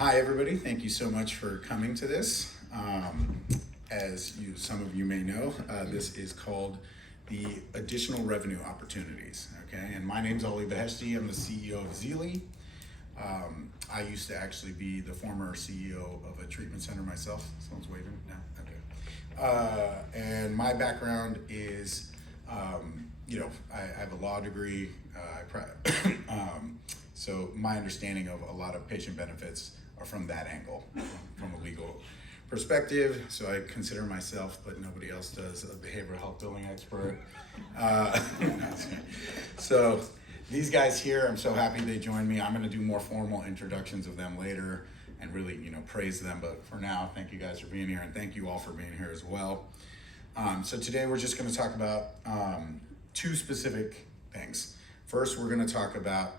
Hi, everybody. Thank you so much for coming to this. Some of you may know, this is called the Additional Revenue Opportunities. Okay, and my name's Ali Beheshti. I'm the CEO of Zealie. I used to actually be the former CEO of a treatment center myself. Someone's waving now. Okay. And my background is, I have a law degree. So my understanding of a lot of patient benefits are from that angle, from a legal perspective. So I consider myself, but nobody else does, a behavioral health billing expert. So these guys here, I'm so happy they joined me. I'm going to do more formal introductions of them later and really, praise them. But for now, thank you guys for being here, and thank you all for being here as well. So today we're just going to talk about two specific things. First, we're going to talk about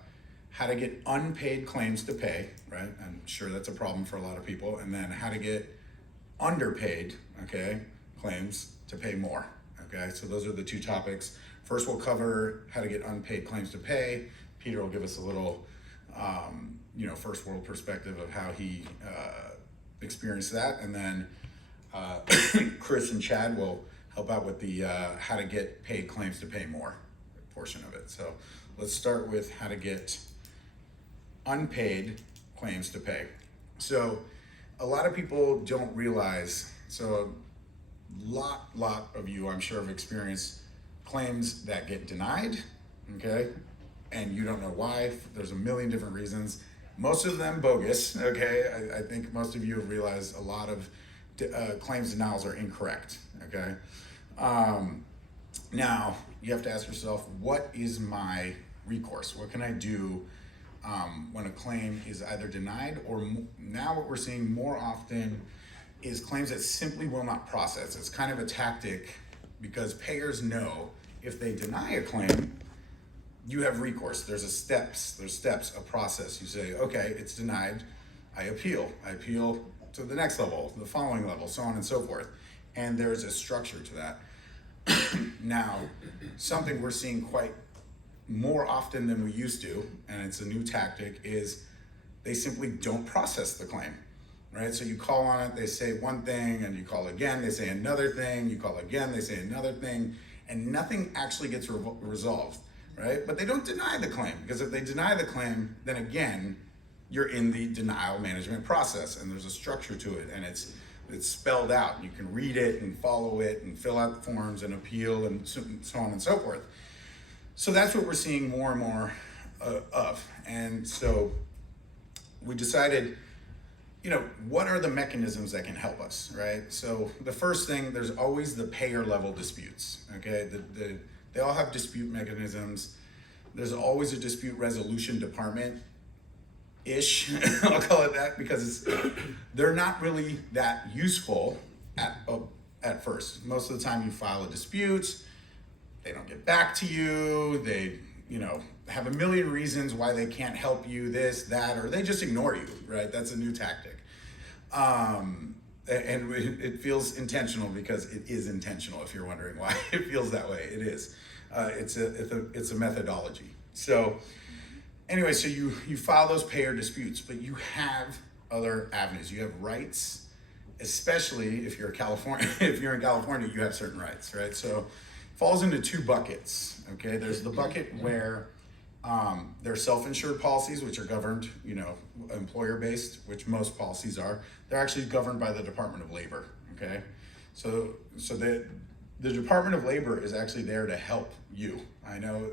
how to get unpaid claims to pay, right? I'm sure that's a problem for a lot of people. And then how to get underpaid, claims to pay more, okay? So those are the two topics. First, we'll cover how to get unpaid claims to pay. Peter will give us a little, first world perspective of how he experienced that. And then Chris and Chad will help out with the how to get paid claims to pay more portion of it. So let's start with how to get unpaid claims to pay. So a lot of people don't realize, so lot of you, I'm sure, have experienced claims that get denied, okay? And you don't know why. There's a million different reasons. Most of them bogus, okay? I think most of you have realized a lot of claims denials are incorrect, okay? Now, you have to ask yourself, what is my recourse? What can I do when a claim is either denied or now what we're seeing more often is claims that simply will not process. It's kind of a tactic because payers know if they deny a claim, you have recourse. There's steps, a process. You say, okay, it's denied, I appeal to the next level, the following level, so on and so forth. And there's a structure to that. Now, something we're seeing quite more often than we used to, and it's a new tactic, is they simply don't process the claim, right? So you call on it, they say one thing, and you call again, they say another thing, you call again, they say another thing, and nothing actually gets resolved, right? But they don't deny the claim, because if they deny the claim, then again, you're in the denial management process, and there's a structure to it, and it's spelled out. You can read it and follow it and fill out the forms and appeal and so on and so forth. So that's what we're seeing more and more of. And so we decided, what are the mechanisms that can help us, right? So the first thing, there's always the payer level disputes, okay? They all have dispute mechanisms. There's always a dispute resolution department ish, I'll call it that, because they're not really that useful at first. Most of the time you file a dispute, they don't get back to you, they have a million reasons why they can't help you, this, that, or they just ignore you, right? That's a new tactic. And it feels intentional because it is intentional, if you're wondering why it feels that way. It is. It's a methodology. So anyway, so you file those payer disputes, but you have other avenues. You have rights, especially if you're in California, you have certain rights, right? So it falls into two buckets, okay? There's the bucket where they're self-insured policies, which are governed, employer-based, which most policies are. They're actually governed by the Department of Labor, okay? So the Department of Labor is actually there to help you. I know,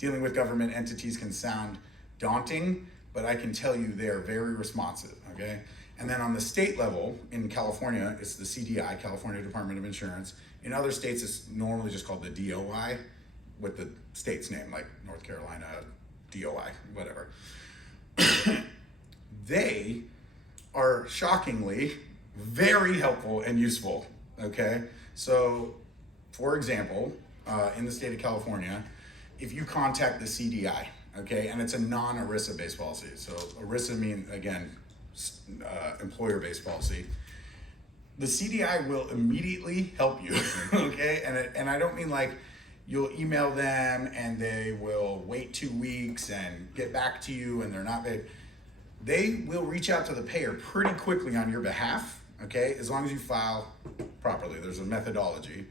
dealing with government entities can sound daunting, but I can tell you they're very responsive, okay? And then on the state level, in California, it's the CDI, California Department of Insurance. In other states, it's normally just called the DOI with the state's name, like North Carolina, DOI, whatever. They are shockingly very helpful and useful, okay? So, for example, in the state of California, if you contact the CDI, okay, and it's a non-ERISA based policy. So ERISA means, again, employer-based policy. The CDI will immediately help you, okay? And I don't mean like you'll email them and they will wait 2 weeks and get back to you and they're not, they will reach out to the payer pretty quickly on your behalf, okay, as long as you file properly. There's a methodology.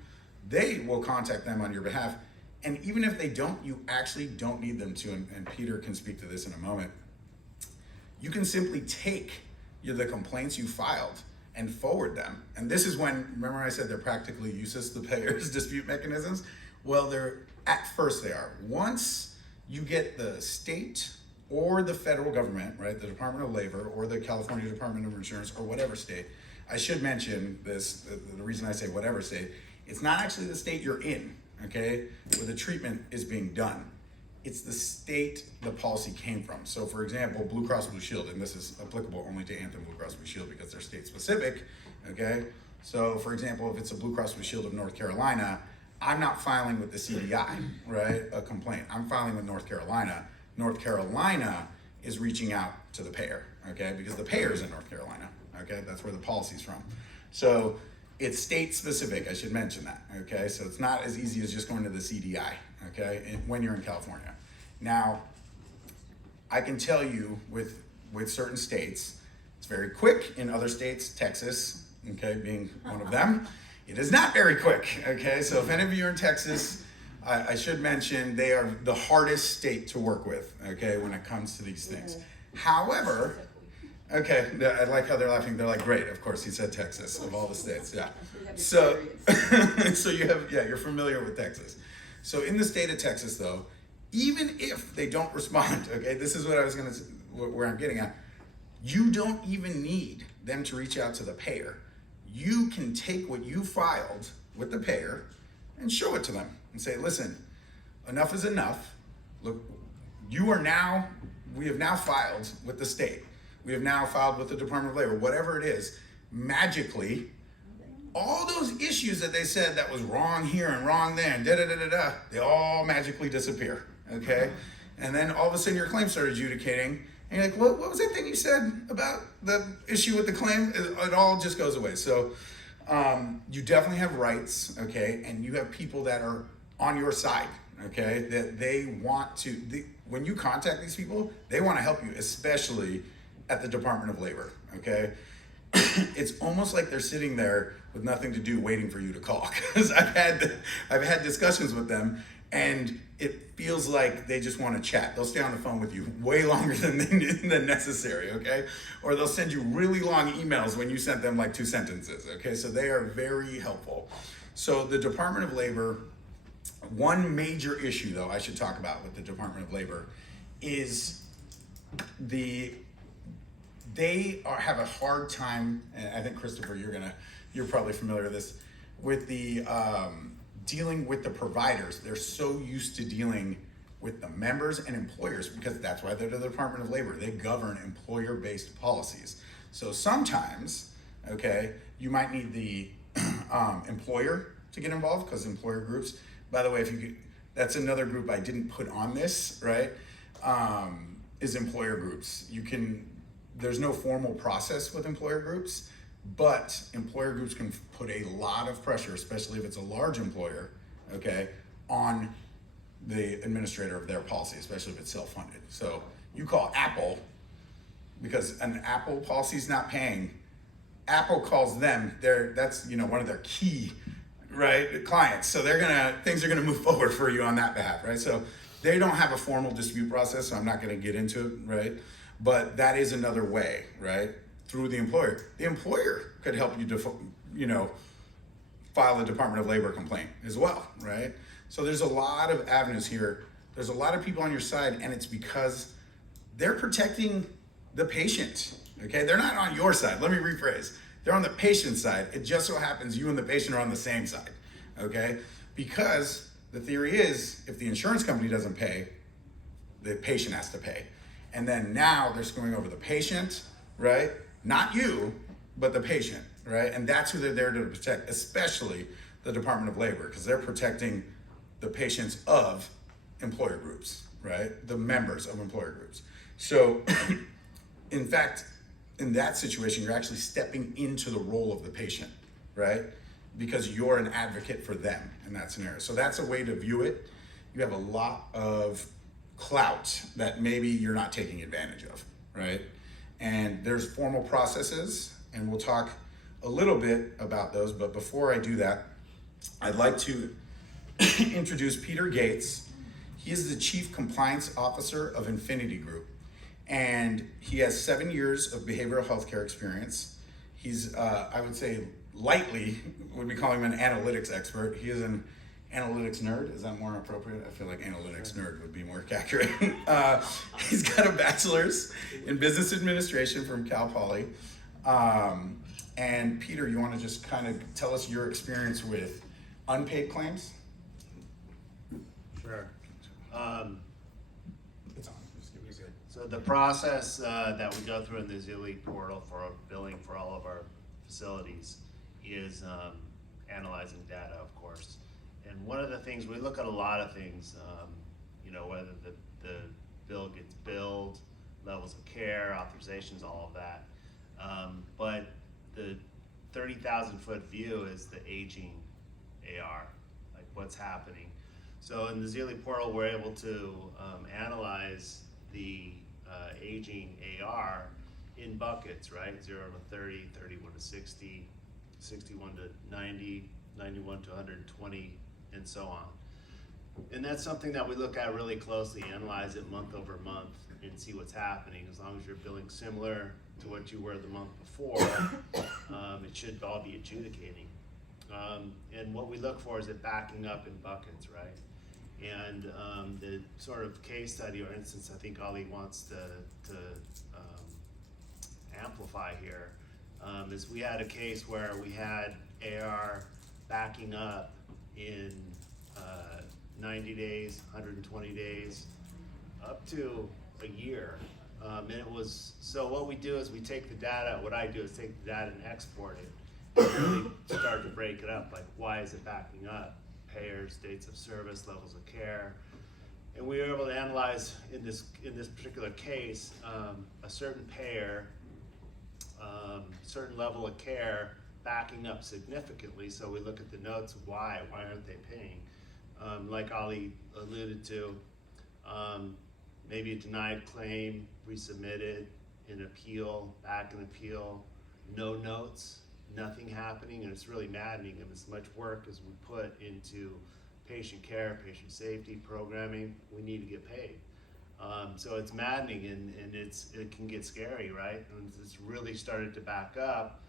They will contact them on your behalf, and even if they don't, you actually don't need them to, and Peter can speak to this in a moment. You can simply take the complaints you filed and forward them. And this is when, remember I said they're practically useless, the payers' dispute mechanisms? Well, at first they are. Once you get the state or the federal government, right, the Department of Labor or the California Department of Insurance or whatever state, I should mention this, the reason I say whatever state, it's not actually the state you're in, okay, where the treatment is being done. It's the state the policy came from. So for example, Blue Cross Blue Shield, and this is applicable only to Anthem Blue Cross Blue Shield because they're state specific, okay? So for example, if it's a Blue Cross Blue Shield of North Carolina, I'm not filing with the CDI, right, a complaint. I'm filing with North Carolina. North Carolina is reaching out to the payer, okay? Because the payer is in North Carolina, okay? That's where the policy's from. So it's state specific, I should mention that, okay? So it's not as easy as just going to the CDI, okay, when you're in California. Now, I can tell you with certain states, it's very quick. In other states, Texas, okay, being one of them, it is not very quick, okay? So if any of you are in Texas, I should mention they are the hardest state to work with, okay, when it comes to these things. However, okay, I like how they're laughing. They're like, great, of course, he said Texas, of all the states, yeah. So, so you're familiar with Texas. So in the state of Texas, though, even if they don't respond, okay, this is what I was where I'm getting at. You don't even need them to reach out to the payer. You can take what you filed with the payer and show it to them and say, listen, enough is enough. Look, we have now filed with the state. We have now filed with the Department of Labor, whatever it is. Magically, all those issues that they said that was wrong here and wrong there and they all magically disappear, okay? And then all of a sudden your claim started adjudicating and you're like, what was that thing you said about the issue with the claim? It all just goes away. So you definitely have rights, okay? And you have people that are on your side, okay? That they want to, when you contact these people, they want to help you, especially at the Department of Labor, okay? It's almost like they're sitting there with nothing to do, waiting for you to call. Because I've had discussions with them, and it feels like they just want to chat. They'll stay on the phone with you way longer than necessary, okay? Or they'll send you really long emails when you sent them like 2 sentences, okay? So they are very helpful. So the Department of Labor, one major issue though I should talk about with the Department of Labor is they have a hard time, and I think Christopher, you're probably familiar with this, with the dealing with the providers. They're so used to dealing with the members and employers because that's why they're the Department of Labor. They govern employer-based policies. So sometimes, okay, you might need the employer to get involved because employer groups, by the way, that's another group I didn't put on this, right, is employer groups. There's no formal process with employer groups, but employer groups can put a lot of pressure, especially if it's a large employer, okay, on the administrator of their policy, especially if it's self-funded. So you call Apple because an Apple policy is not paying. Apple calls them. That's one of their key, right, clients. So things are gonna move forward for you on that behalf, right? So they don't have a formal dispute process, so I'm not gonna get into it, right? But that is another way, right? Through the employer. The employer could help you file a Department of Labor complaint as well, right? So there's a lot of avenues here. There's a lot of people on your side, and it's because they're protecting the patient, okay? They're not on your side. Let me rephrase. They're on the patient's side. It just so happens you and the patient are on the same side, okay? Because the theory is if the insurance company doesn't pay, the patient has to pay. And then now they're screwing over the patient, right? Not you, but the patient, right? And that's who they're there to protect, especially the Department of Labor, because they're protecting the patients of employer groups, right? The members of employer groups. So in fact, in that situation, you're actually stepping into the role of the patient, right? Because you're an advocate for them in that scenario. So that's a way to view it. You have a lot of clout that maybe you're not taking advantage of, right? And there's formal processes, and we'll talk a little bit about those. But before I do that, I'd like to introduce Peter Gates. He is the Chief Compliance Officer of Infinity Group, and he has 7 years of behavioral healthcare experience. He's, I would say, lightly, would be calling him an analytics expert. He is an analytics nerd. Is that more appropriate? I feel like analytics nerd would be more accurate. He's got a bachelor's in business administration from Cal Poly. And Peter, you want to just kind of tell us your experience with unpaid claims? Sure. It's on. Just give me a second. So the process that we go through in the Zealie portal for billing for all of our facilities is analyzing data, of course. And one of the things, we look at a lot of things, whether the bill gets billed, levels of care, authorizations, all of that. But the 30,000 foot view is the aging AR, like what's happening. So in the Zealie portal, we're able to analyze the aging AR in buckets, right? 0 to 30, 31 to 60, 61 to 90, 91 to 120, and so on. And that's something that we look at really closely, analyze it month over month, and see what's happening. As long as you're billing similar to what you were the month before, it should all be adjudicating. And what we look for is it backing up in buckets, right? And the sort of case study or instance I think Ali wants to amplify here is we had a case where we had AR backing up in 90 days, 120 days, up to a year. And it was, so what we do is we take the data, what I do is take the data and export it, and really start to break it up, like why is it backing up? Payers, dates of service, levels of care. And we were able to analyze in this particular case, a certain payer, certain level of care backing up significantly. So we look at the notes, why aren't they paying? Like Ali alluded to, maybe a denied claim, resubmitted, an appeal, back an appeal, no notes, nothing happening, and it's really maddening. And as much work as we put into patient care, patient safety, programming, we need to get paid. So it's maddening, and it can get scary, right? And it's really started to back up.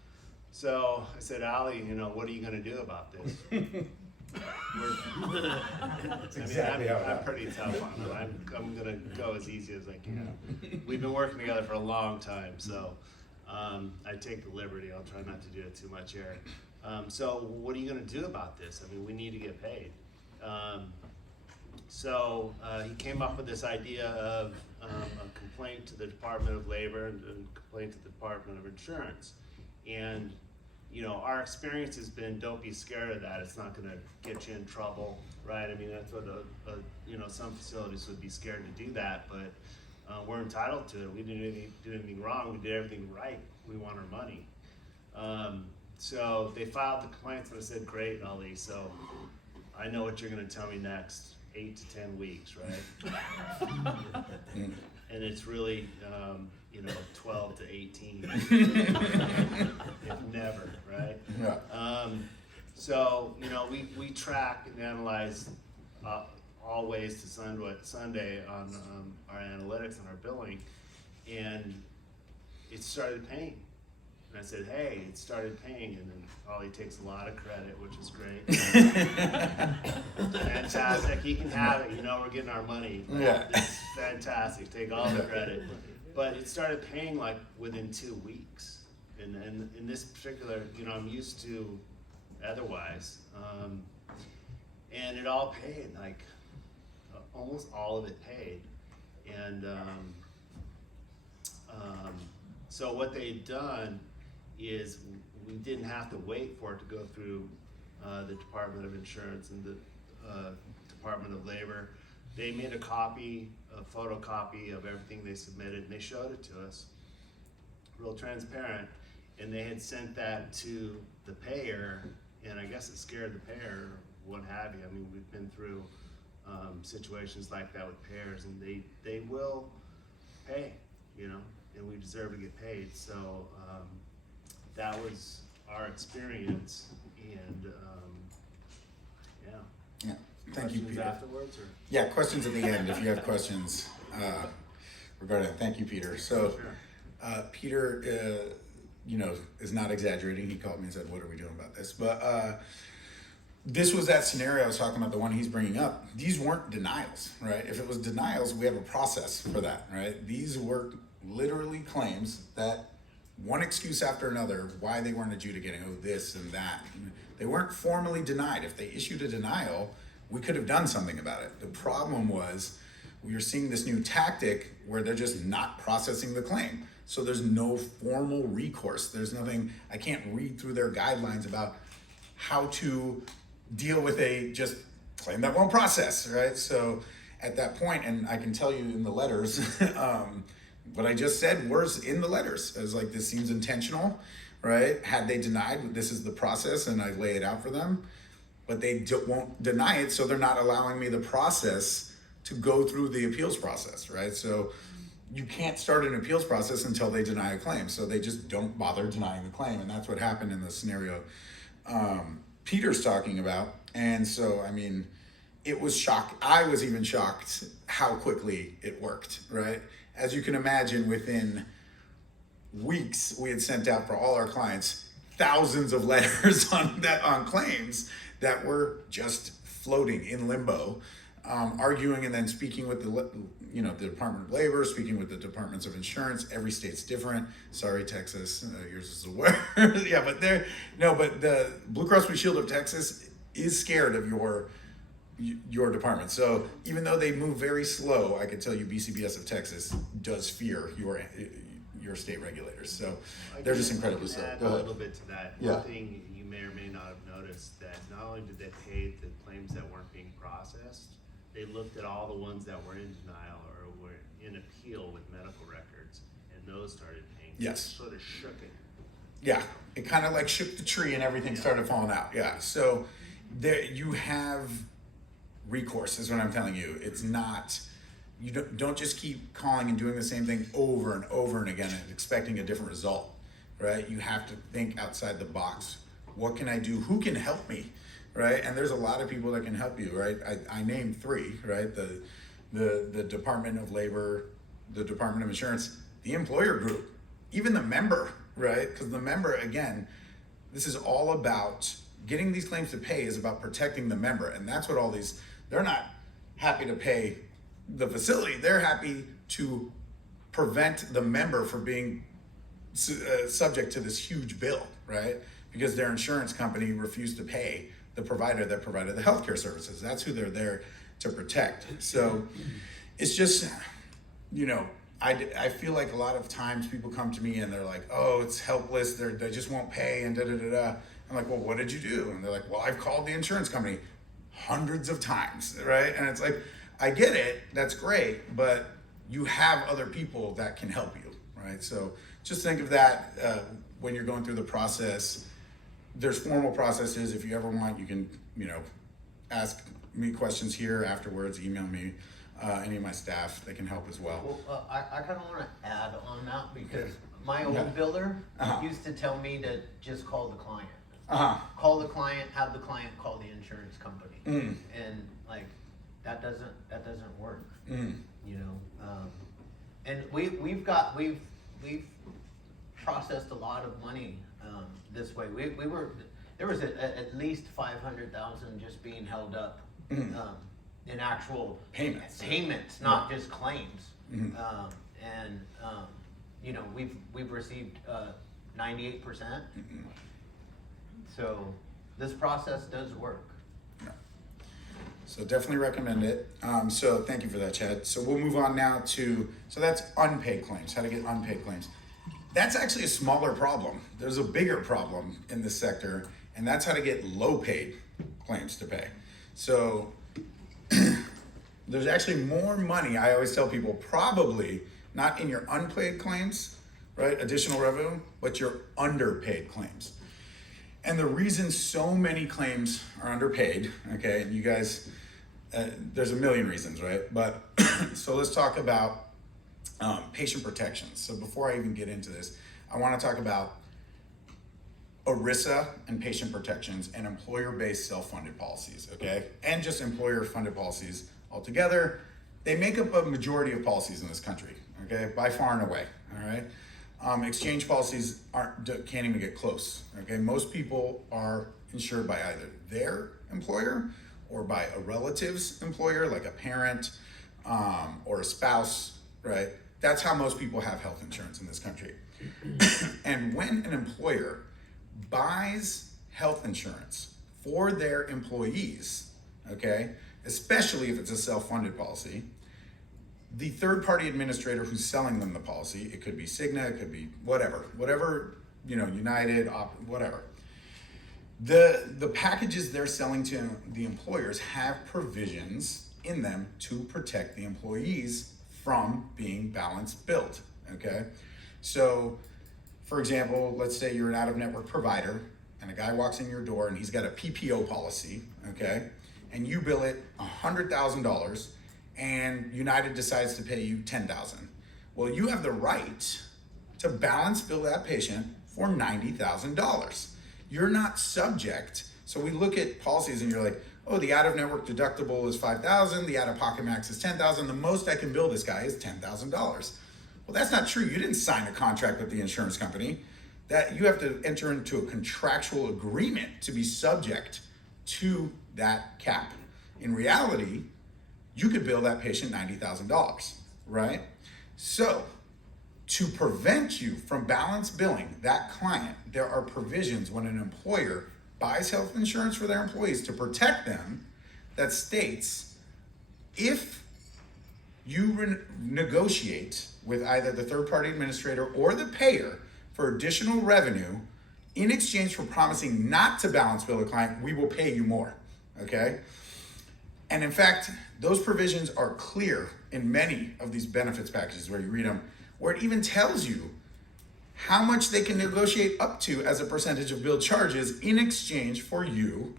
So I said, Ali, what are you going to do about this? That's exactly how it I'm pretty tough on it. I'm going to go as easy as I can. We've been working together for a long time, so I take the liberty. I'll try not to do it too much here. So what are you going to do about this? I mean, we need to get paid. So he came up with this idea of a complaint to the Department of Labor and a complaint to the Department of Insurance. And our experience has been, don't be scared of that. It's not going to get you in trouble, right? I mean, that's what some facilities would be scared to do that, but we're entitled to it. We didn't do anything wrong. We did everything right. We want our money. So they filed the complaints, and I said, great, Ali. So I know what you're going to tell me next. 8 to 10 weeks, right? And it's really, 12 to 18, if never, right? Yeah. So, we track and analyze all ways to Sunday on our analytics and our billing, and it started paying. And I said, hey, it started paying, and then Ollie takes a lot of credit, which is great. Fantastic, he can have it, we're getting our money. Yeah. It's fantastic, take all the credit. But it started paying like within 2 weeks. And in this particular, I'm used to otherwise. And it all paid, like almost all of it paid. And so what they'd done is we didn't have to wait for it to go through the Department of Insurance and the Department of Labor. They made a photocopy of everything they submitted, and they showed it to us, real transparent. And they had sent that to the payer, and I guess it scared the payer, what have you. I mean, we've been through situations like that with payers, and they will pay, and we deserve to get paid. So that was our experience, and yeah. Yeah, thank you, Questions Peter. afterwards, or? Yeah, questions at the end if you have questions regarding that. Thank you, Peter. So, Sure. Peter, is not exaggerating. He called me and said, "What are we doing about this?" But this was that scenario I was talking about, the one he's bringing up. These weren't denials, right? If it was denials, we have a process for that, right? These were literally claims that one excuse after another why they weren't adjudicating, oh, this and that. They weren't formally denied. If they issued a denial, we could have done something about it. The problem was we are seeing this new tactic where they're just not processing the claim. So there's no formal recourse. There's nothing, I can't read through their guidelines about how to deal with a just claim that won't process, right? So at that point, and I can tell you in the letters, what I just said was in the letters. I was like, this seems intentional, right? Had they denied, this is the process, and I lay it out for them, but they won't deny it, so they're not allowing me the process to go through the appeals process, right? So you can't start an appeals process until they deny a claim, so they just don't bother denying the claim, and that's what happened in the scenario Peter's talking about. And so, I mean, it was shock. I was even shocked how quickly it worked, right? As you can imagine, within weeks, we had sent out for all our clients thousands of letters on claims that were just floating in limbo, arguing and then speaking with the Department of Labor, speaking with the Departments of Insurance. Every state's different. Sorry, Texas, yours is the worst. Yeah, but the Blue Cross Blue Shield of Texas is scared of your department. So even though they move very slow, I can tell you BCBS of Texas does fear your state regulators. So they're just incredibly slow. Add Go a ahead. little bit to that. Yeah. One thing you may or may not have noticed, that not only did they pay the claims that weren't being processed, they looked at all the ones that were in denial or were in appeal with medical records, and those started paying. Yes. Sort of shook it. Yeah, it kind of like shook the tree and everything started falling out. Yeah, so there you have recourse is what I'm telling you. It's not, you don't just keep calling and doing the same thing over and over and again and expecting a different result, right? You have to think outside the box. What can I do? Who can help me, right? And there's a lot of people that can help you, right? I named three, right? The Department of Labor, the Department of Insurance, the employer group, even the member, right? Because the member, again, this is all about getting these claims to pay is about protecting the member. And that's what all these, they're not happy to pay the facility. They're happy to prevent the member from being subject to this huge bill, right? Because their insurance company refused to pay the provider that provided the healthcare services. That's who they're there to protect. So it's just, I feel like a lot of times people come to me and they're like, oh, it's helpless. They just won't pay and da-da-da-da. I'm like, well, what did you do? And they're like, well, I've called the insurance company hundreds of times, right? And it's like, I get it, that's great, but you have other people that can help you, right? So just think of that when you're going through the process. There's formal processes. If you ever want, you can, ask me questions here afterwards, email me, any of my staff, they can help as well. Well, I kind of want to add on that because my old Yeah. builder Uh-huh. used to tell me to just call the client. Uh-huh. Call the client, have the client call the insurance company. Mm. And like, that doesn't work, Mm. And we've processed a lot of money, this way. There was at least 500,000 just being held up, Mm. in actual Payments. not just claims. Mhm. We've received 98%. Mhm. So this process does work. So definitely recommend it. So thank you for that, Chad. So we'll move on now to, so that's unpaid claims, how to get unpaid claims. That's actually a smaller problem. There's a bigger problem in this sector, and that's how to get low paid claims to pay. So there's actually more money, I always tell people, probably not in your unpaid claims, right, additional revenue, but your underpaid claims. And the reason so many claims are underpaid, okay, and you guys, there's a million reasons, right? But so let's talk about patient protections. So before I even get into this, I want to talk about ERISA and patient protections and employer-based self-funded policies, okay? And just employer-funded policies altogether. They make up a majority of policies in this country, okay? By far and away, all right? Exchange policies can't even get close, okay? Most people are insured by either their employer or by a relative's employer, like a parent or a spouse, right? That's how most people have health insurance in this country. And when an employer buys health insurance for their employees, okay, especially if it's a self-funded policy, the third-party administrator who's selling them the policy, it could be Cigna, it could be whatever, United, whatever. The packages they're selling to the employers have provisions in them to protect the employees from being balance billed, okay? So, for example, let's say you're an out-of-network provider and a guy walks in your door and he's got a PPO policy, okay? And you bill it $100,000 and United decides to pay you $10,000. Well, you have the right to balance bill that patient for $90,000. You're not subject. So we look at policies and you're like, oh, the out-of-network deductible is $5,000, the out-of-pocket max is $10,000, the most I can bill this guy is $10,000. Well, that's not true. You didn't sign a contract with the insurance company. That you have to enter into a contractual agreement to be subject to that cap. In reality, you could bill that patient $90,000, right? So, to prevent you from balance billing that client, there are provisions when an employer buys health insurance for their employees to protect them that states if you negotiate with either the third-party administrator or the payer for additional revenue in exchange for promising not to balance bill the client, we will pay you more, okay? And in fact, those provisions are clear in many of these benefits packages where you read them, where it even tells you how much they can negotiate up to as a percentage of billed charges in exchange for you,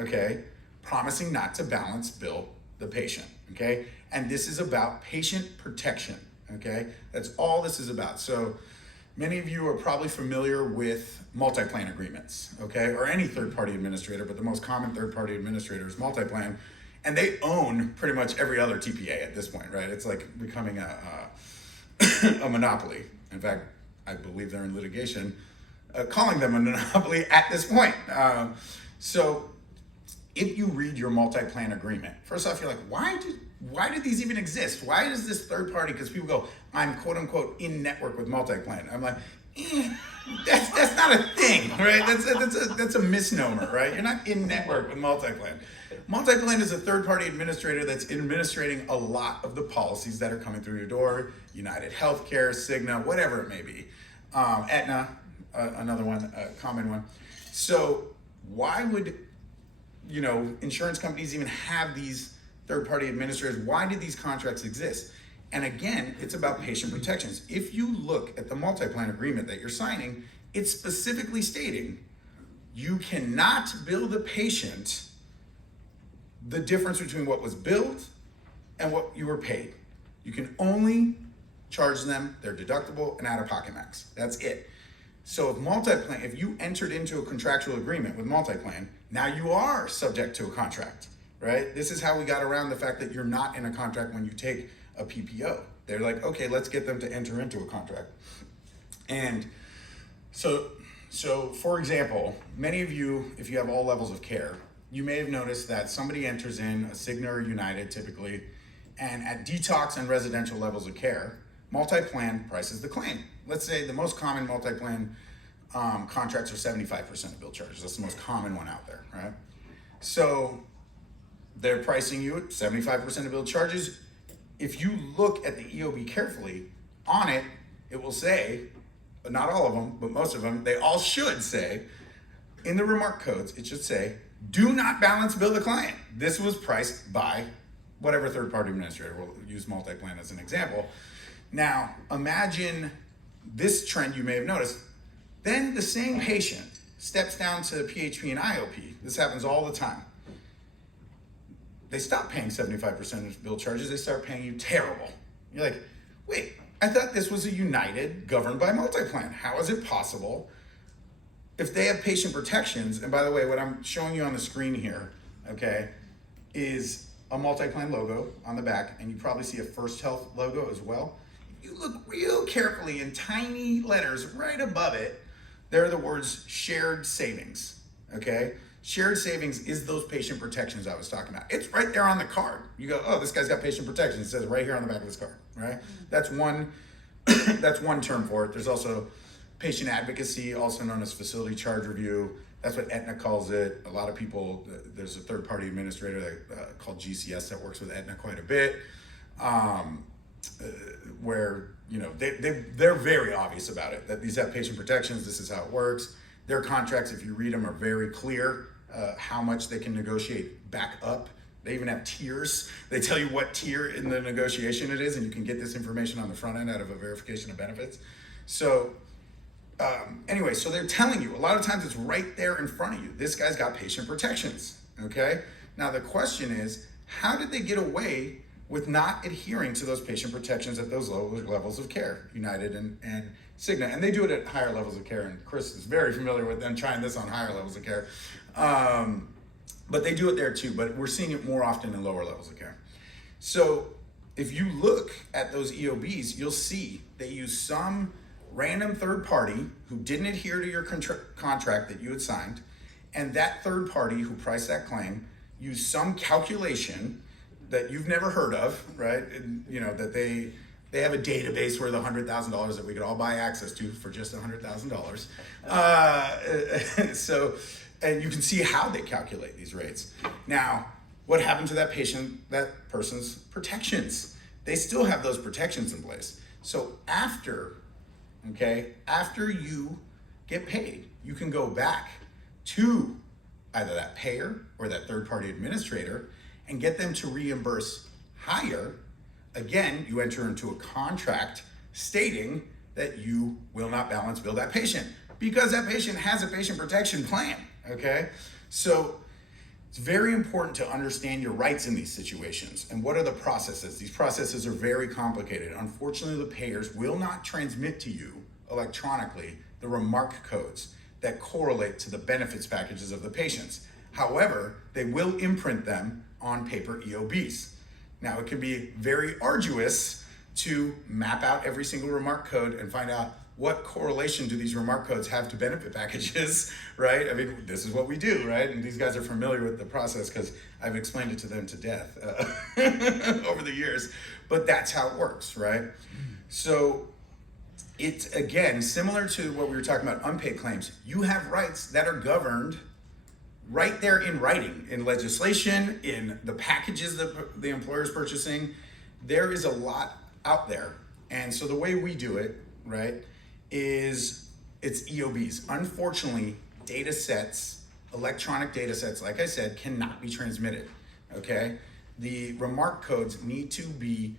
okay, promising not to balance bill the patient, okay? And this is about patient protection, okay? That's all this is about. So many of you are probably familiar with multi-plan agreements, okay? Or any third-party administrator, but the most common third-party administrator is multi-plan. And they own pretty much every other TPA at this point, right? It's like becoming a monopoly. In fact, I believe they're in litigation, calling them a monopoly at this point. So if you read your multi-plan agreement, first off, you're like, why did these even exist? Why does this third party, because people go, I'm quote unquote in network with multi-plan. I'm like, that's not a thing, right? That's a misnomer, right? You're not in network with multi-plan. Multi-plan is a third-party administrator that's administrating a lot of the policies that are coming through your door, United Healthcare, Cigna, whatever it may be. Aetna, another one, a common one. So why would, insurance companies even have these third-party administrators? Why did these contracts exist? And again, it's about patient protections. If you look at the multi-plan agreement that you're signing, it's specifically stating you cannot bill the patient the difference between what was billed and what you were paid. You can only charge them their deductible and out-of-pocket max. That's it. So if you entered into a contractual agreement with multi-plan, now you are subject to a contract, right? This is how we got around the fact that you're not in a contract when you take a PPO. They're like, okay, let's get them to enter into a contract. And so for example, many of you, if you have all levels of care, you may have noticed that somebody enters in a Cigna or United typically, and at detox and residential levels of care, multi-plan prices the claim. Let's say the most common multi-plan contracts are 75% of bill charges. That's the most common one out there, right? So they're pricing you at 75% of bill charges. If you look at the EOB carefully, on it, it will say, but not all of them, but most of them, they all should say, in the remark codes, it should say, do not balance bill the client. This was priced by whatever third-party administrator. We'll use multi-plan as an example. Now, imagine this trend you may have noticed. Then the same patient steps down to PHP and IOP. This happens all the time. They stop paying 75% of bill charges. They start paying you terrible. You're like, wait, I thought this was a United governed by multi-plan. How is it possible if they have patient protections? And by the way, what I'm showing you on the screen here, okay, is a multi-plan logo on the back, and you probably see a First Health logo as well. If you look real carefully in tiny letters right above it, there are the words shared savings, okay? Shared savings is those patient protections I was talking about. It's right there on the card. You go, oh, this guy's got patient protection. It says right here on the back of his card, right? That's one, that's one term for it. There's also patient advocacy, also known as facility charge review. That's what Aetna calls it. A lot of people, there's a third-party administrator that, called GCS that works with Aetna quite a bit, where they're very obvious about it, that these have patient protections, this is how it works. Their contracts, if you read them, are very clear how much they can negotiate back up. They even have tiers. They tell you what tier in the negotiation it is, and you can get this information on the front end out of a verification of benefits. So anyway, so they're telling you, a lot of times it's right there in front of you. This guy's got patient protections, okay? Now the question is, how did they get away with not adhering to those patient protections at those lower levels of care, United and Cigna? And they do it at higher levels of care, and Chris is very familiar with them trying this on higher levels of care. But they do it there too, but we're seeing it more often in lower levels of care. So if you look at those EOBs, you'll see they use some random third party who didn't adhere to your contract that you had signed, and that third party who priced that claim used some calculation that you've never heard of, right? And, that they have a database worth $100,000 that we could all buy access to for just $100,000. So, and you can see how they calculate these rates. Now, what happened to that person's protections? They still have those protections in place. So after you get paid, you can go back to either that payer or that third-party administrator and get them to reimburse higher. Again, you enter into a contract stating that you will not balance bill that patient because that patient has a patient protection plan, okay? So it's very important to understand your rights in these situations and what are the processes. These processes are very complicated. Unfortunately, the payers will not transmit to you electronically the remark codes that correlate to the benefits packages of the patients. However, they will imprint them on paper EOBs. Now, it can be very arduous to map out every single remark code and find out what correlation do these remark codes have to benefit packages, right? I mean, this is what we do, right? And these guys are familiar with the process because I've explained it to them to death over the years, but that's how it works, right? So it's, again, similar to what we were talking about, unpaid claims. You have rights that are governed right there in writing, in legislation, in the packages that the employer is purchasing. There is a lot out there. And so the way we do it, right, is it's EOBs. Unfortunately, data sets, electronic data sets, like I said, cannot be transmitted, okay? The remark codes need to be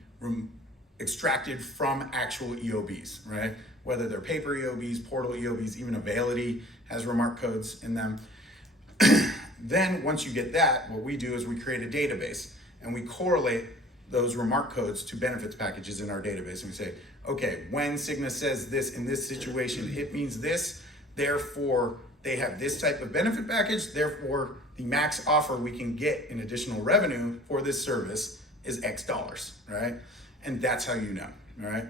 extracted from actual EOBs, right? Whether they're paper EOBs, portal EOBs, even Availity has remark codes in them. Then once you get that, what we do is we create a database and we correlate those remark codes to benefits packages in our database. And we say, okay, when Cigna says this in this situation, it means this, therefore they have this type of benefit package, therefore the max offer we can get in additional revenue for this service is X dollars, right? And that's how you know, right?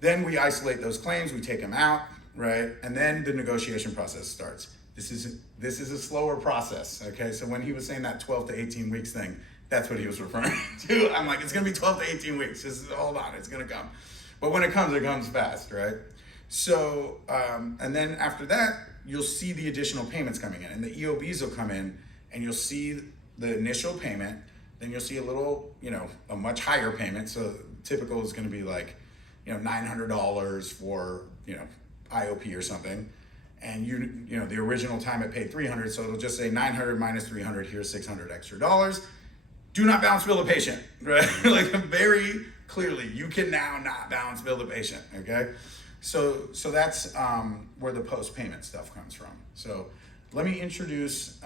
Then we isolate those claims, we take them out, right? And then the negotiation process starts. This is a slower process, okay? So when he was saying that 12 to 18 weeks thing, that's what he was referring to. I'm like, it's gonna be 12 to 18 weeks. Just hold on, it's gonna come. But when it comes fast, right? So, and then after that, you'll see the additional payments coming in, and the EOBs will come in, and you'll see the initial payment, then you'll see a little, a much higher payment. So typical is gonna be like, $900 for, IOP or something. And the original time it paid $300, so it'll just say 900 minus 300, here's $600 extra dollars. Do not balance bill the patient, right? Like very clearly, you can now not balance bill the patient, okay? So that's where the post-payment stuff comes from. So let me introduce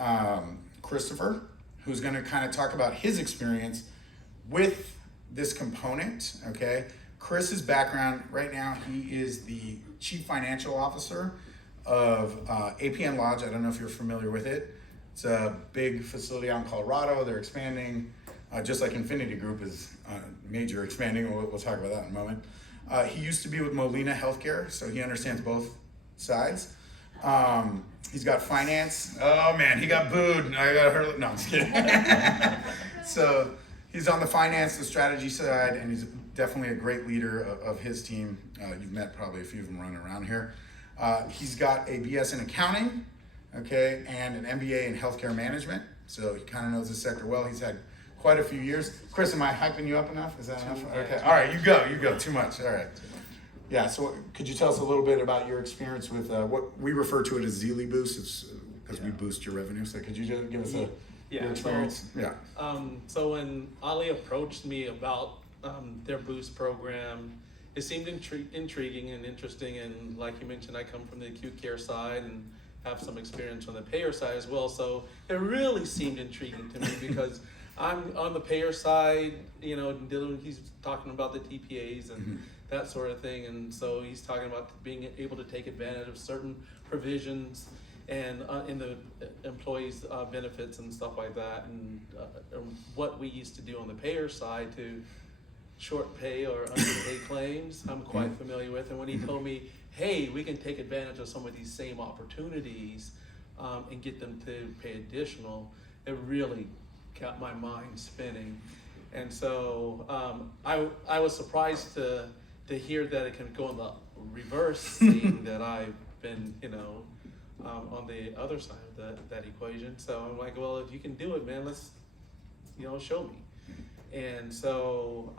Christopher, who's gonna kind of talk about his experience with this component, okay? Chris's background right now, he is the chief financial officer of APN Lodge. I don't know if you're familiar with it. It's a big facility out in Colorado. They're expanding, just like Infinity Group is major expanding. We'll talk about that in a moment. He used to be with Molina Healthcare, so he understands both sides. He's got finance. Oh man, he got booed. I got hurt. No, I'm just kidding. So he's on the finance, the strategy side, and he's definitely a great leader of his team. You've met probably a few of them running around here. He's got a BS in accounting, okay, and an MBA in healthcare management. So he kind of knows the sector well. He's had quite a few years. Chris, am I hyping you up enough? Is that enough? Okay. All right, you go. Too much. All right. Yeah. So could you tell us a little bit about your experience with what we refer to it as Zealie boost? It's because we boost your revenue. So could you just give us your experience? So when Ali approached me about their boost program, it seemed intriguing and interesting. And like you mentioned, I come from the acute care side and have some experience on the payer side as well. So it really seemed intriguing to me because I'm on the payer side, he's talking about the TPAs and that sort of thing. And so he's talking about being able to take advantage of certain provisions and in the employees' benefits and stuff like that. And what we used to do on the payer side to short pay or underpay claims, I'm quite familiar with. And when he told me, hey, we can take advantage of some of these same opportunities and get them to pay additional, it really got my mind spinning. And so I was surprised to hear that it can go in the reverse, seeing that I've been, on the other side of that equation. So I'm like, well, if you can do it, man, let's, show me. And so,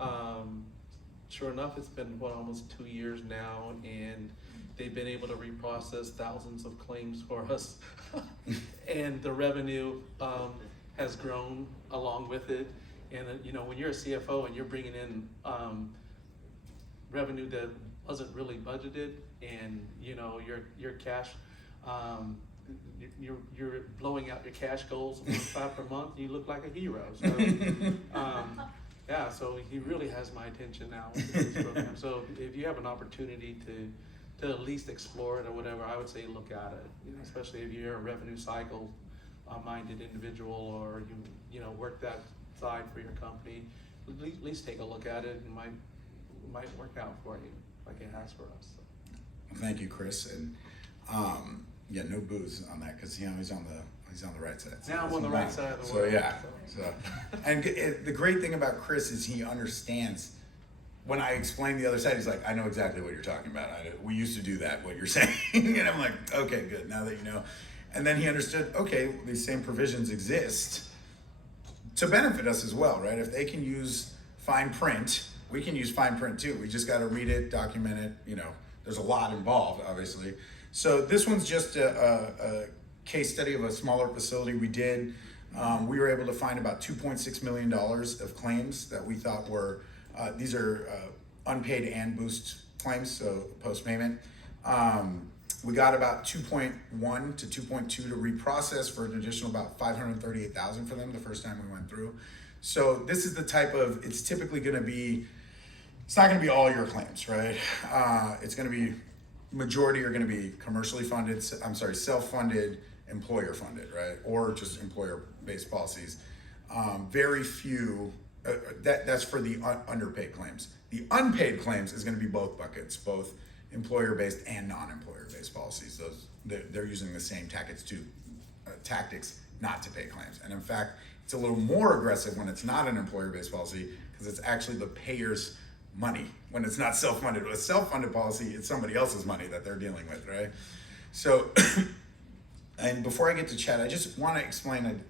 sure enough, it's been almost 2 years now, and they've been able to reprocess thousands of claims for us, and the revenue has grown along with it. And when you're a CFO and you're bringing in revenue that wasn't really budgeted, and your cash, you're blowing out your cash goals of 5 per month, you look like a hero. So, so he really has my attention now with this program. So if you have an opportunity to at least explore it or whatever, I would say look at it, especially if you're a revenue cycle minded individual, or you work that side for your company. At least take a look at it. It might work out for you like it has for us. So. Thank you, Chris. And no booze on that because he's on the right side. So now I'm on the right side of the so world. So and the great thing about Chris is he understands. When I explain the other side, he's like, I know exactly what you're talking about. We used to do that, what you're saying. And I'm like, okay, good, now that you know. And then he understood, okay, these same provisions exist to benefit us as well, right? If they can use fine print, we can use fine print too. We just got to read it, document it, there's a lot involved, obviously. So this one's just a case study of a smaller facility we did. We were able to find about $2.6 million of claims that we thought were, these are unpaid and boost claims, so post-payment. We got about 2.1 to 2.2 to reprocess for an additional about 538,000 for them the first time we went through. So this is the type of, it's typically gonna be, it's not gonna be all your claims, right? It's gonna be, majority are gonna be commercially funded, self-funded, employer funded, right? Or just employer-based policies. Very few, that's for the underpaid claims. The unpaid claims is gonna be both buckets, both employer-based and non-employer-based policies. They're using the same tactics not to pay claims. And in fact, it's a little more aggressive when it's not an employer-based policy because it's actually the payer's money. When it's not self-funded, with a self-funded policy, it's somebody else's money that they're dealing with, right? So, and before I get to Chad, I just want to explain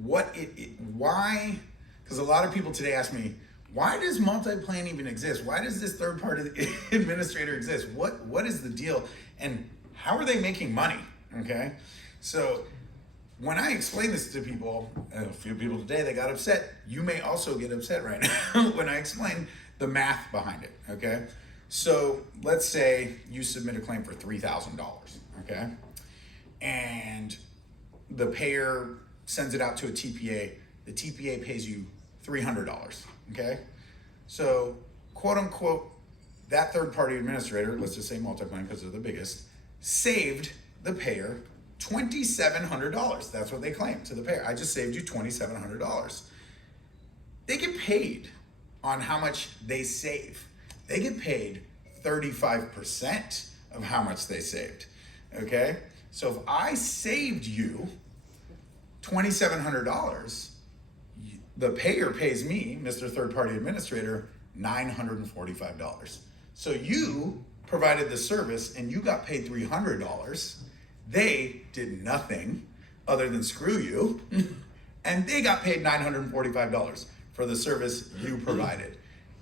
why, because a lot of people today ask me, why does multi-plan even exist? Why does this third-party administrator exist? What is the deal? And how are they making money, okay? So when I explain this to people, and a few people today, they got upset. You may also get upset right now when I explain the math behind it, okay? So let's say you submit a claim for $3,000, okay? And the payer sends it out to a TPA. The TPA pays you $300, okay? So quote unquote, that third party administrator, let's just say multi-plan because they're the biggest, saved the payer $2,700. That's what they claim to the payer. I just saved you $2,700. They get paid on how much they save. They get paid 35% of how much they saved. Okay? So if I saved you $2,700, the payer pays me, Mr. Third Party Administrator, $945. So you provided the service and you got paid $300. They did nothing other than screw you, and they got paid $945 for the service you provided.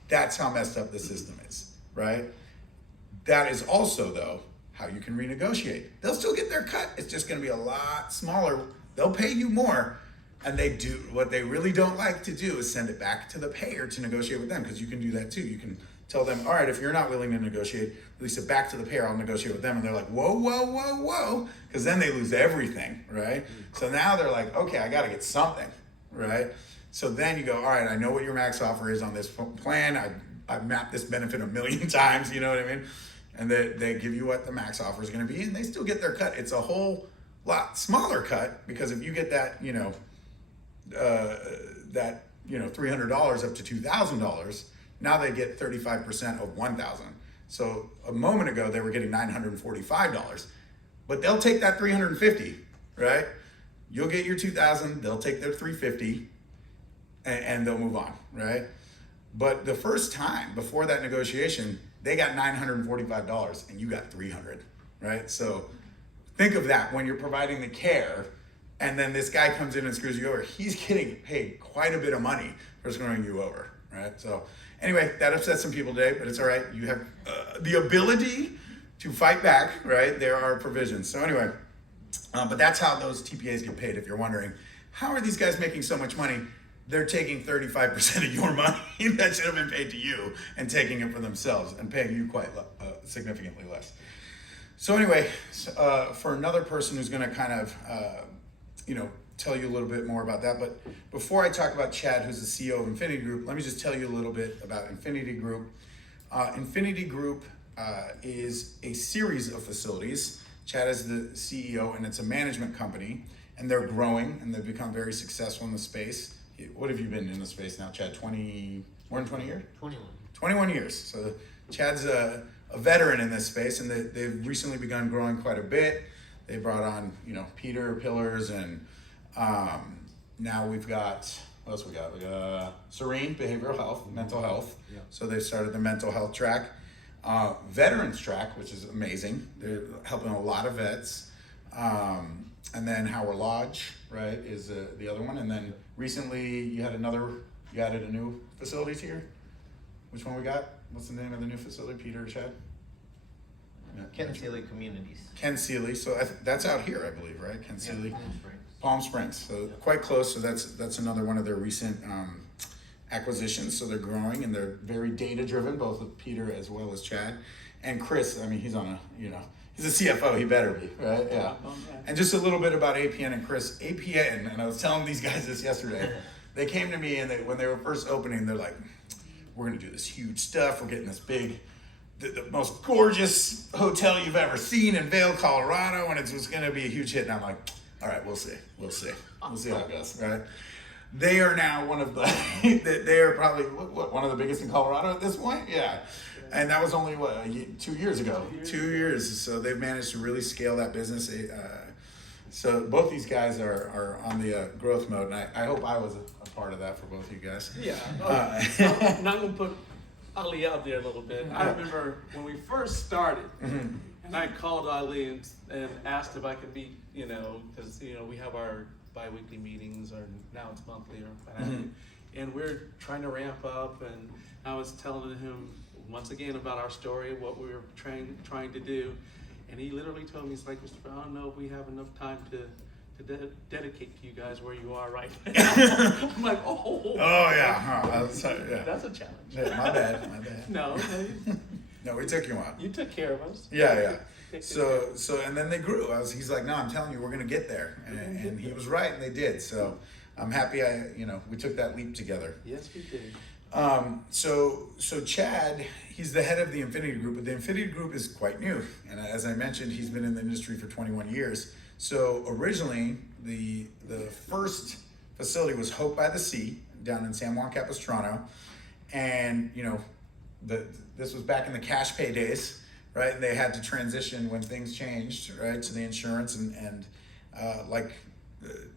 That's how messed up the system is, right? That is also, though, how you can renegotiate. They'll still get their cut. It's just gonna be a lot smaller. They'll pay you more. And they do, what they really don't like to do is send it back to the payer to negotiate with them, because you can do that too. You can tell them, all right, if you're not willing to negotiate, release it back to the payer, I'll negotiate with them. And they're like, whoa, whoa, whoa, whoa, because then they lose everything, right? So now they're like, okay, I gotta get something, right? So then you go, all right, I know what your max offer is on this plan. I've mapped this benefit a million times, you know what I mean? And they give you what the max offer is gonna be, and they still get their cut. It's a whole lot smaller cut, because if you get that, $300 up to $2,000, now they get 35% of $1,000. So a moment ago they were getting $945, but they'll take that $350, right? You'll get your $2,000, they'll take their $350, and they'll move on, right? But the first time before that negotiation, they got $945 and you got $300, right? So think of that when you're providing the care, and then this guy comes in and screws you over. He's getting paid quite a bit of money for screwing you over, right? So anyway, that upsets some people today, but it's all right. You have the ability to fight back, right? There are provisions. So anyway, but that's how those TPAs get paid. If you're wondering, how are these guys making so much money? They're taking 35% of your money that should have been paid to you and taking it for themselves and paying you quite significantly less. So anyway, for another person who's going to kind of, tell you a little bit more about that. But before I talk about Chad, who's the CEO of Infinity Group, let me just tell you a little bit about Infinity Group. Infinity Group is a series of facilities. Chad is the CEO, and it's a management company, and they're growing, and they've become very successful in the space. What have you been in the space now, Chad? More than 20 years? 21. 21 years. So Chad's a veteran in this space, and they've recently begun growing quite a bit. They brought on, Peter Pillars, and now we've got, what else we got? We got Serene, behavioral health, mental health. Yeah. So they've started the mental health track. Veterans track, which is amazing. They're helping a lot of vets. And then Howard Lodge, right, is the other one. And then recently you added a new facility here. Which one we got? What's the name of the new facility? Peter or Chad? Ken Zealie Communities. Ken Zealie. So that's out here, I believe, right? Ken Zealie. Palm Springs. Palm Springs. So quite close. So that's another one of their recent acquisitions. So they're growing, and they're very data driven, both with Peter as well as Chad. And Chris, I mean, he's on he's a CFO, he better be, right? Yeah. And just a little bit about APN and Chris. APN, and I was telling these guys this yesterday, they came to me, and when they were first opening, they're like, we're gonna do this huge stuff. We're getting this big, the most gorgeous hotel you've ever seen in Vail, Colorado, and it's gonna be a huge hit. And I'm like, all right, we'll see how it goes, right? They are now one of the, they are probably one of the biggest in Colorado at this point, yeah. And that was only 2 years ago. 2 years. So they've managed to really scale that business. So both these guys are on the growth mode, and I hope I was a part of that for both you guys. Yeah. I'm not gonna put Ali out there a little bit. I remember when we first started, and I called Ali and asked if I could be, because we have our bi-weekly meetings, or now it's monthly, or what have you, and we're trying to ramp up. And I was telling him once again about our story, what we were trying to do, and he literally told me, he's like, Mr. Brown, I don't know if we have enough time to dedicate to you guys where you are right now. I'm like, oh yeah, that's a challenge. Yeah, my bad. No, No, we took you on. you took care of us. Yeah. So and then they grew. He's like, no, I'm telling you, we're gonna get there, and he was right, and they did. So I'm happy. We took that leap together. Yes, we did. So Chad, he's the head of the Infinity Group, but the Infinity Group is quite new. And as I mentioned, he's been in the industry for 21 years. So originally, the first facility was Hope by the Sea down in San Juan Capistrano, Toronto. And, you know, this was back in the cash pay days, right? And they had to transition when things changed, right, to the insurance and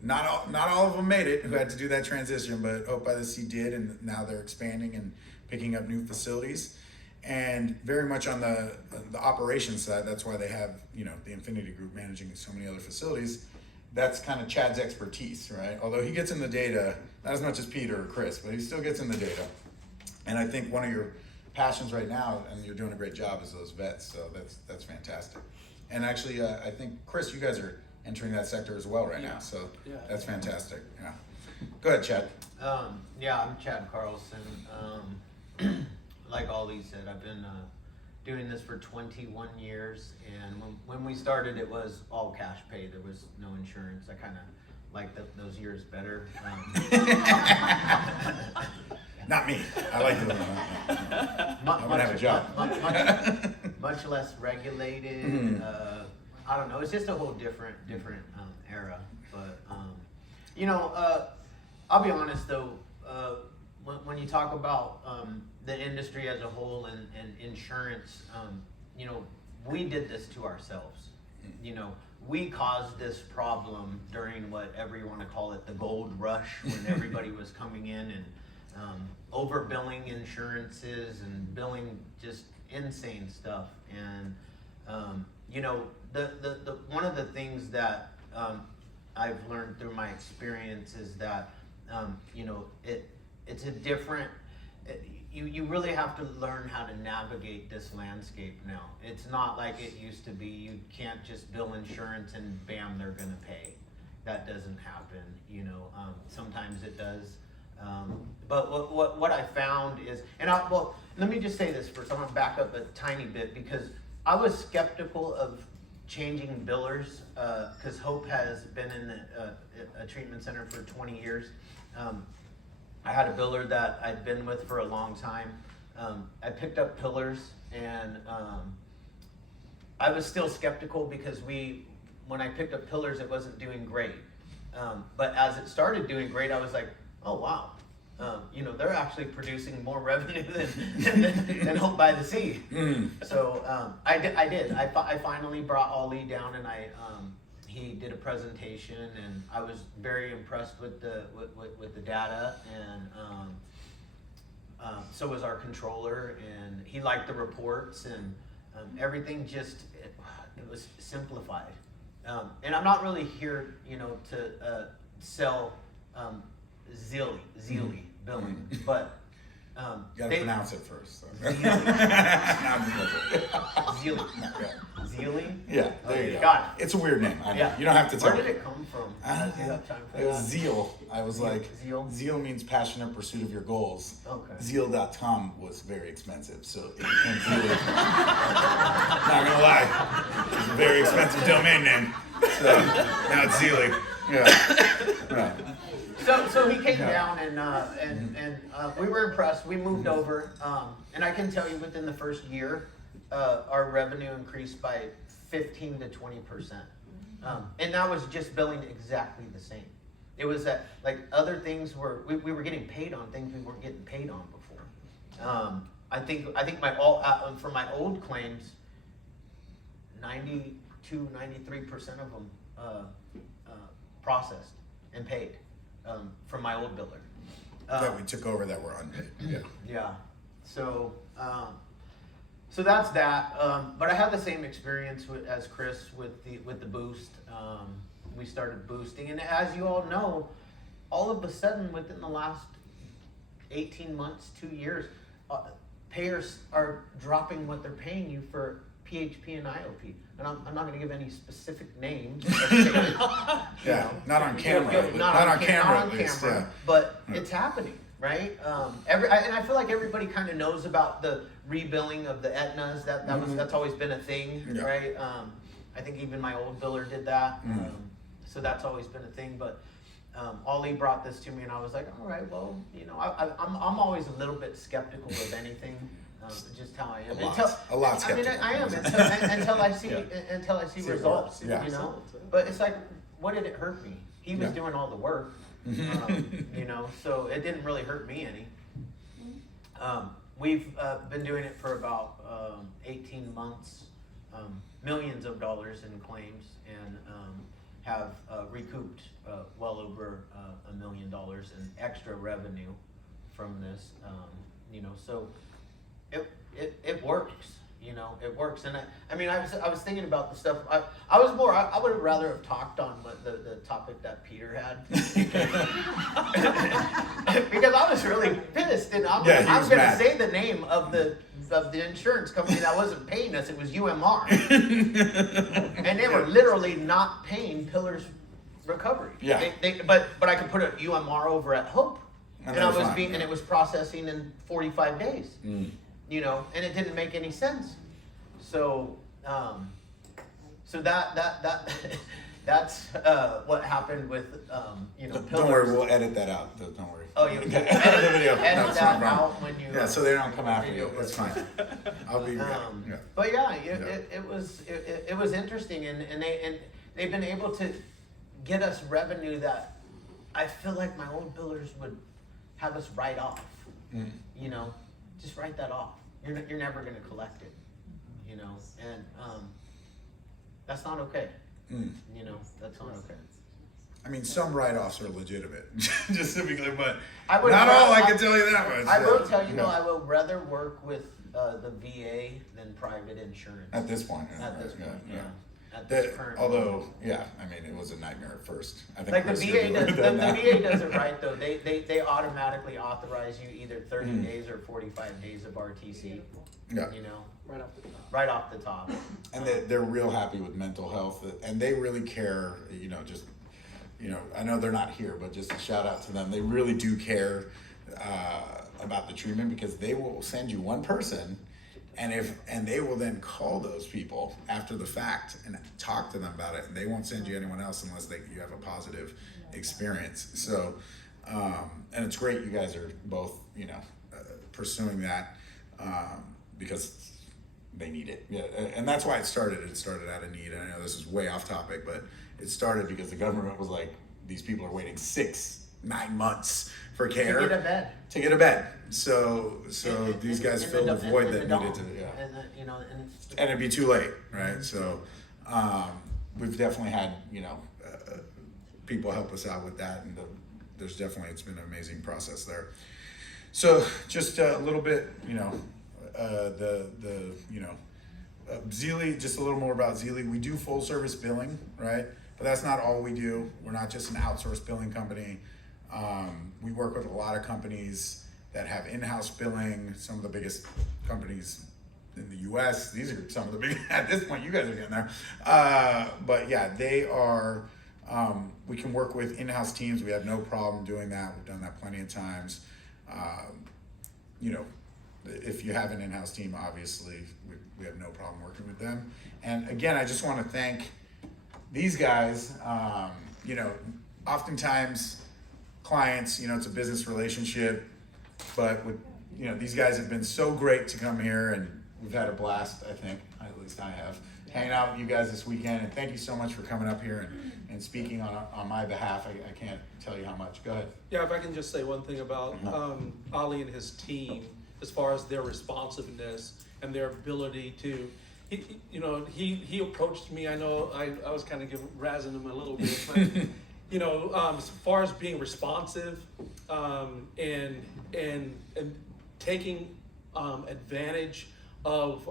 not all of them made it who had to do that transition, but Hope by the Sea did, and now they're expanding and picking up new facilities. And very much on the operations side, that's why they have, you know, the Infinity Group managing so many other facilities. That's kind of Chad's expertise, right? Although he gets in the data, not as much as Peter or Chris, but he still gets in the data. And I think one of your passions right now, and you're doing a great job, is those vets. So that's fantastic. And actually, I think Chris, you guys are entering that sector as well right now. So that's fantastic. Yeah. Go ahead, Chad. Yeah, I'm Chad Carlson. Like Ollie said, I've been doing this for 21 years, and when we started, it was all cash pay. There was no insurance. I kind of like those years better. Not me. I like the I'm gonna have a job. Much less regulated. I don't know. It's just a whole different era. But you know, I'll be honest though. When you talk about the industry as a whole and insurance, you know, we did this to ourselves. You know, we caused this problem during whatever you want to call it, the gold rush, when everybody was coming in and overbilling insurances and billing just insane stuff. And you know, the one of the things that I've learned through my experience is that you know, it's a different. You really have to learn how to navigate this landscape now. It's not like it used to be. You can't just bill insurance and bam, they're gonna pay. That doesn't happen. You know, sometimes it does. But what I found is, well, let me just say this first. I'm gonna back up a tiny bit because I was skeptical of changing billers because Hope has been in a treatment center for 20 years. I had a biller that I'd been with for a long time. I picked up pillars, and I was still skeptical because when I picked up pillars, it wasn't doing great. But as it started doing great, I was like, oh wow, you know, they're actually producing more revenue than Hope by the Sea. So I did. I finally brought Ollie down, and he did a presentation, and I was very impressed with the data, and so was our controller, and he liked the reports, and everything just it was simplified. And I'm not really here, you know, to sell Zealie billing, but You gotta pronounce it first. Zealie. Zealie? Yeah, there you go. Got it. It's a weird name. I know. Yeah. You don't have to tell Where me. did it come from? Do you have time for It was that? zeal. I was like, Zeal? zeal means passionate pursuit of your goals. Okay. Zeal.com was very expensive, so it became Zealie. Not gonna lie, it's a very expensive domain name. So now it's Zealie. Yeah. So he came down and we were impressed. We moved over, and I can tell you within the first year, our revenue increased by 15 to 20%, and that was just billing exactly the same. It was that like other things we were getting paid on things we weren't getting paid on before. I think for my old claims, 93% of them processed and paid. From my old biller. That we took over that were unpaid. Yeah. Yeah. So that's that. But I had the same experience as Chris with the boost. We started boosting, and as you all know, all of a sudden within the last 18 months, 2 years, payers are dropping what they're paying you for PHP and IOP. And I'm not going to give any specific names. Yeah, not on camera. Not on camera, at least, yeah. But it's happening, right? And I feel like everybody kind of knows about the rebilling of the Aetnas. That's always been a thing, Yeah. right? I think even my old biller did that. So that's always been a thing. But Ollie brought this to me, and I was like, all right, well, you know, I'm always a little bit skeptical of anything, just how I am. A lot I mean, skeptical. I am until I see See results. Yeah. You know, Results, yeah. but it's like, what did it hurt me? He was Yeah. doing all the work, you know, so it didn't really hurt me any. We've been doing it for about 18 months, millions of dollars in claims, and have recouped well over $1 million in extra revenue from this. You know, so it works. You know, it works. And I mean, I was thinking about the stuff. I would have rather have talked on what the topic that Peter had, because I was really pissed, and I'm Yeah, he going was to mad. say the name of the insurance company that wasn't paying us. It was UMR, and they were literally not paying Pillar's recovery. Yeah. But I could put a UMR over at Hope, And and they I were was fine, and yeah. it was processing in 45 days. Mm. You know, and it didn't make any sense. So, that's what happened with you know. Don't Pillars. worry, we'll edit that out. Don't worry. Oh, you edit the video. No, edit it's not a that problem. out when you. Yeah, so they don't come after video you. It's goes. fine. I'll be. Yeah. But yeah, Yeah. it was interesting, and they've been able to get us revenue that I feel like my old billers would have us write off. Mm. You know, just write that off. You're never going to collect it. You know, and that's not okay. Mm. You know, that's not okay. I mean, some write-offs are legitimate, just to be clear, but I would not ra- all. I I- can tell you that much. I Yeah. will tell you though, Yeah. I will rather work with the VA than private insurance. At this point. At this yeah, point, yeah. yeah. At this The- current. although, yeah, I mean, it was a nightmare at first. I think Like the Chris, VA you're does, doing the that now. VA does it right though. They automatically authorize you either 30 Mhm. days or 45 days of RTC. Yeah. You know, Right off the top. right off the top. And they're real happy with mental health, and they really care. You know, just I know they're not here, but just a shout out to them. They really do care about the treatment, because they will send you one person, and they will then call those people after the fact and talk to them about it, and they won't send you anyone else unless you have a positive experience. So, and it's great you guys are both pursuing that, because they need it. Yeah, and that's why it started. It started out of need. I know this is way off topic, but it started because the government was like, these people are waiting 6-9 months for care To get a bed. to get a bed. So these guys In filled the a dome- void in that the needed to, dome. yeah. And you know, And it'd be too late, right? So we've definitely had people help us out with that, and it's been an amazing process there. So just a little bit, Zealie, just a little more about Zealie. We do full service billing, right? But that's not all we do. We're not just an outsourced billing company. We work with a lot of companies that have in-house billing. Some of the biggest companies in the US. These are some of the big, at this point, you guys are getting there. But yeah, they are, we can work with in-house teams. We have no problem doing that. We've done that plenty of times. If you have an in-house team, obviously, we have no problem working with them. And again, I just want to thank these guys. Oftentimes clients, it's a business relationship, but with, these guys have been so great to come here, and we've had a blast, I think, at least I have, hanging out with you guys this weekend. And thank you so much for coming up here and speaking on my behalf. I can't tell you how much. Go ahead. Yeah, if I can just say one thing about Ollie and his team, as far as their responsiveness and their ability to, he approached me. I know I was kind of razzing him a little bit, but as far as being responsive and taking advantage of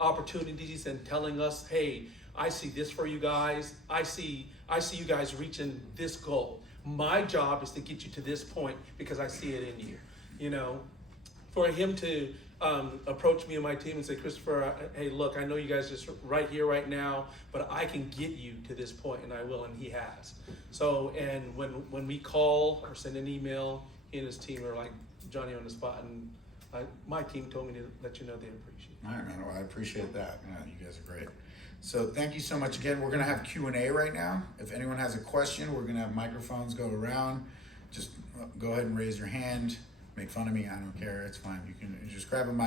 opportunities and telling us, hey, I see this for you guys. I see you guys reaching this goal. My job is to get you to this point because I see it in you. For him to approach me and my team and say, Christopher, hey, look, I know you guys just right here, right now, but I can get you to this point, and I will, and he has. So, and when we call or send an email, he and his team are like Johnny on the spot, and my team told me to let you know they appreciate it. All right, man. Well, I appreciate that. Yeah, you guys are great. So thank you so much again. We're gonna have Q&A right now. If anyone has a question, we're gonna have microphones go around. Just go ahead and raise your hand. Make fun of me. I don't care. It's fine. You can just grab a mic.